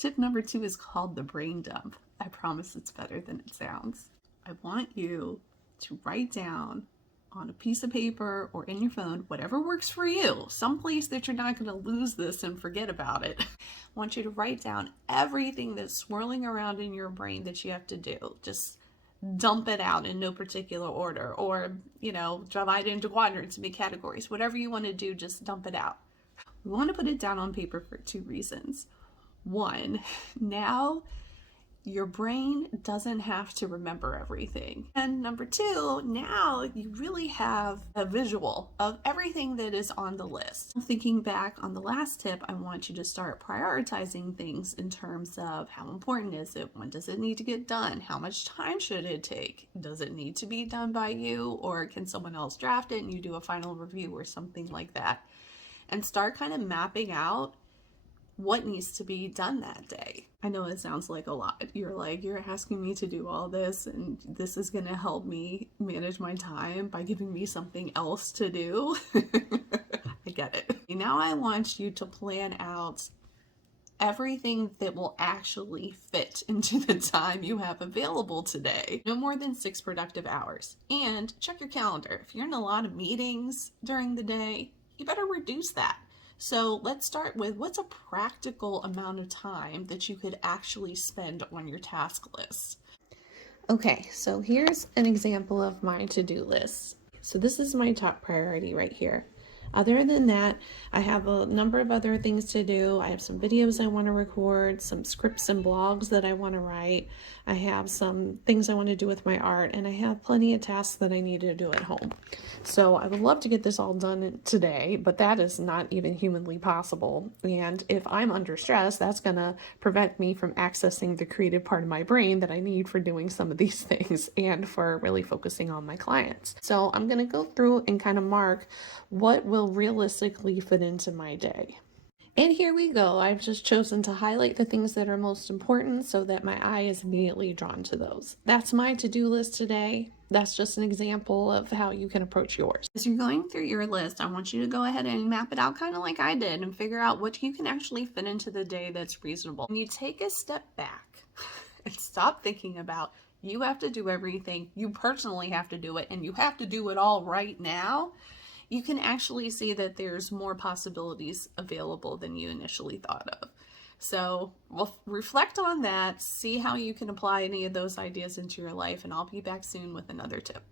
Tip number 2 is called the brain dump. I promise it's better than it sounds. I want you to write down on a piece of paper or in your phone, whatever works for you, someplace that you're not going to lose this and forget about it. I want you to write down everything that's swirling around in your brain that you have to do. Just dump it out in no particular order, or, divide it into quadrants and make categories. Whatever you want to do, just dump it out. We want to put it down on paper for 2 reasons. 1, now your brain doesn't have to remember everything. And number 2, now you really have a visual of everything that is on the list. Thinking back on the last tip, I want you to start prioritizing things in terms of how important is it? When does it need to get done? How much time should it take? Does it need to be done by you, or can someone else draft it and you do a final review or something like that? And start kind of mapping out what needs to be done that day. I know it sounds like a lot. You're asking me to do all this, and this is going to help me manage my time by giving me something else to do. I get it. Now I want you to plan out everything that will actually fit into the time you have available today. No more than 6 productive hours. And check your calendar. If you're in a lot of meetings during the day, you better reduce that. So let's start with, what's a practical amount of time that you could actually spend on your task list? Okay, so here's an example of my to-do list. So this is my top priority right here. Other than that, I have a number of other things to do. I have some videos I want to record, some scripts and blogs that I want to write. I have some things I want to do with my art, and I have plenty of tasks that I need to do at home. So I would love to get this all done today, but that is not even humanly possible. And if I'm under stress, that's going to prevent me from accessing the creative part of my brain that I need for doing some of these things and for really focusing on my clients. So I'm going to go through and kind of mark what will realistically fit into my day. And here we go. I've just chosen to highlight the things that are most important so that my eye is immediately drawn to those. That's my to-do list today. That's just an example of how you can approach yours. As you're going through your list, I want you to go ahead and map it out kind of like I did and figure out what you can actually fit into the day that's reasonable. And you take a step back and stop thinking about, you have to do everything, you personally have to do it, and you have to do it all right now. You can actually see that there's more possibilities available than you initially thought of. So we'll reflect on that, see how you can apply any of those ideas into your life, and I'll be back soon with another tip.